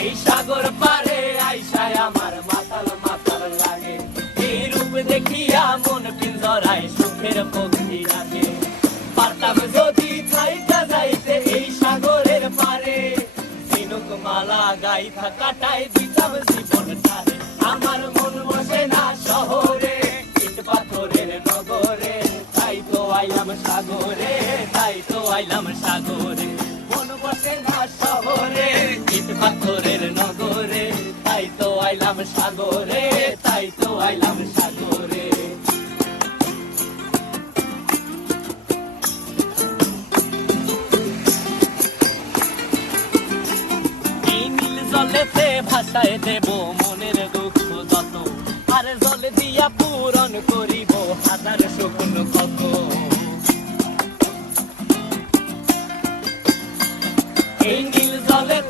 এই সাগর পারে আইসায় আমার মাতাল মাতাল লাগে, এই রূপ দেখিয়া মন পিঞ্জরায় সুখের পক্ষী রাখে। পারতাম যদি থাইকা যাইতে এই সাগরের পারে, ঝিনুক মালা গাইথা কাটাই দিতাম জীবনটারে। আমার মন বসে না শহরে, ইট পাথরের নগরে, তাই তো আইলাম সাগরে, তাই তো আইলাম সাগরে। মন বসে না শহরে, ইট পাথরের নগরে, তাই তো আইলাম সাগরে, তাই তো আইলাম সাগরে। এই নীল জলেতে ভাসায় দেব মনের দুঃখ যত, আর জলে দিয়া পূরণ করিব হাজার স্বপ্ন কত। এই নীল জলে